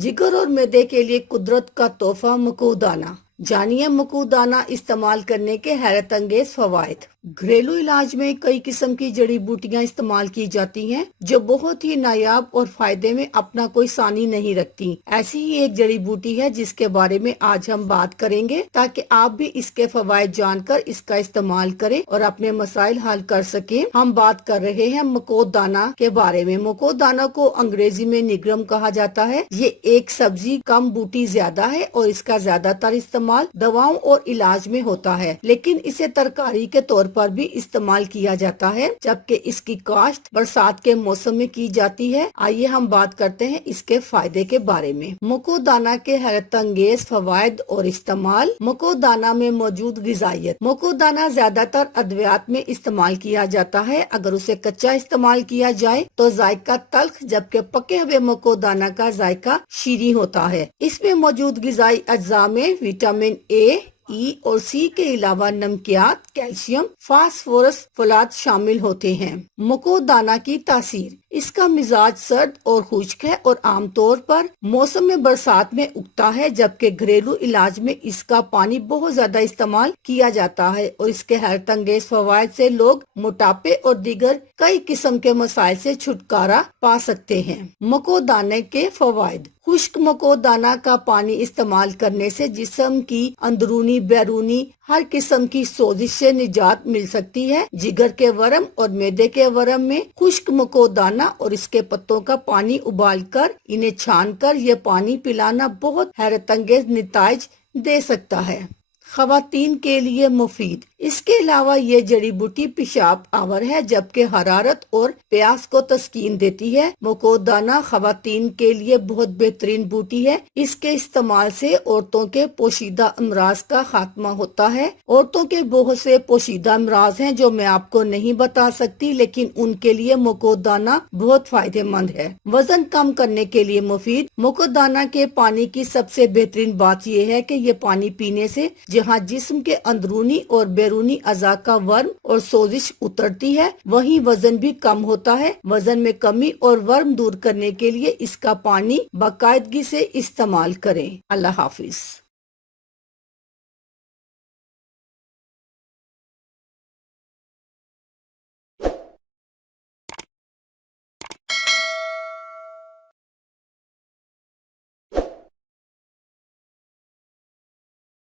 जिगर और मैदे के लिए कुदरत का तोहफा मकूदाना। जानिए मकूदाना इस्तेमाल करने के हैरत अंगेज फवायद। घरेलू इलाज में कई किस्म की जड़ी बूटियां इस्तेमाल की जाती हैं जो बहुत ही नायाब और फायदे में अपना कोई सानी नहीं रखती। ऐसी ही एक जड़ी बूटी है जिसके बारे में आज हम बात करेंगे ताकि आप भी इसके फवायद जानकर इसका इस्तेमाल करें और अपने मसाइल हल कर सकें। हम बात कर रहे हैं मकूदाना के बारे में। मकूदाना को अंग्रेजी में निग्रम कहा जाता है। ये एक सब्जी कम बूटी ज्यादा है और इसका ज्यादातर इस्तेमाल दवाओं और इलाज में होता है, लेकिन इसे तरकारी के तौर पर भी इस्तेमाल किया जाता है, जबकि इसकी काश्त बरसात के मौसम में की जाती है। आइए हम बात करते हैं इसके फायदे के बारे में। मकूदाना के हैरत अंगेज फवायद और इस्तेमाल। मकूदाना में मौजूद ग़िज़ाइयत। मकूदाना ज्यादातर अद्वियात में इस्तेमाल किया जाता है। अगर उसे कच्चा इस्तेमाल किया जाए तो जायका तल्ख, जबकि पके हुए मकूदाना का जायका शीरी होता है। इसमें मौजूद ग़िज़ाई अज्जा में विटामिन ए, ई और सी के अलावा नमकियात, कैल्शियम, फास्फोरस, फलाद शामिल होते हैं। मकूदाना की तासीर। इसका मिजाज सर्द और खुश्क है और आमतौर पर मौसम में बरसात में उगता है, जबकि घरेलू इलाज में इसका पानी बहुत ज्यादा इस्तेमाल किया जाता है और इसके हैरत अंगेज फवायद से लोग मोटापे और दीगर कई किस्म के मसाइल से छुटकारा पा सकते हैं। मकूदाने के फवायद। खुश्क मकूदाना का पानी इस्तेमाल करने से जिस्म की अंदरूनी बैरूनी हर किस्म की सोजिश से निजात मिल सकती है। जिगर के वर्म और मैदे के वर्म में खुश्क मकूदाना और इसके पत्तों का पानी उबालकर इन्हें छानकर ये पानी पिलाना बहुत हैरत अंगेज नताइज दे सकता है। खवातीन के लिए मुफीद। इसके अलावा ये जड़ी बूटी पेशाब आवर है, जबकि हरारत और प्यास को तस्कीन देती है। मकूदाना खवातीन के लिए बहुत बेहतरीन बूटी है। इसके इस्तेमाल से औरतों के पोशीदा अमराज का खात्मा होता है। औरतों के बहुत से पोशीदा अमराज हैं जो मैं आपको नहीं बता सकती, लेकिन उनके लिए मकूदाना बहुत फायदेमंद है। वजन कम करने के लिए मुफीद। मकूदाना के पानी की सबसे बेहतरीन बात यह है कि ये पानी पीने से जहाँ जिस्म के अंदरूनी और बैरूनी अज़ा का वर्म और सोजिश उतरती है, वहीं वजन भी कम होता है। वजन में कमी और वर्म दूर करने के लिए इसका पानी बाकायदगी से इस्तेमाल करें। अल्लाह हाफिज।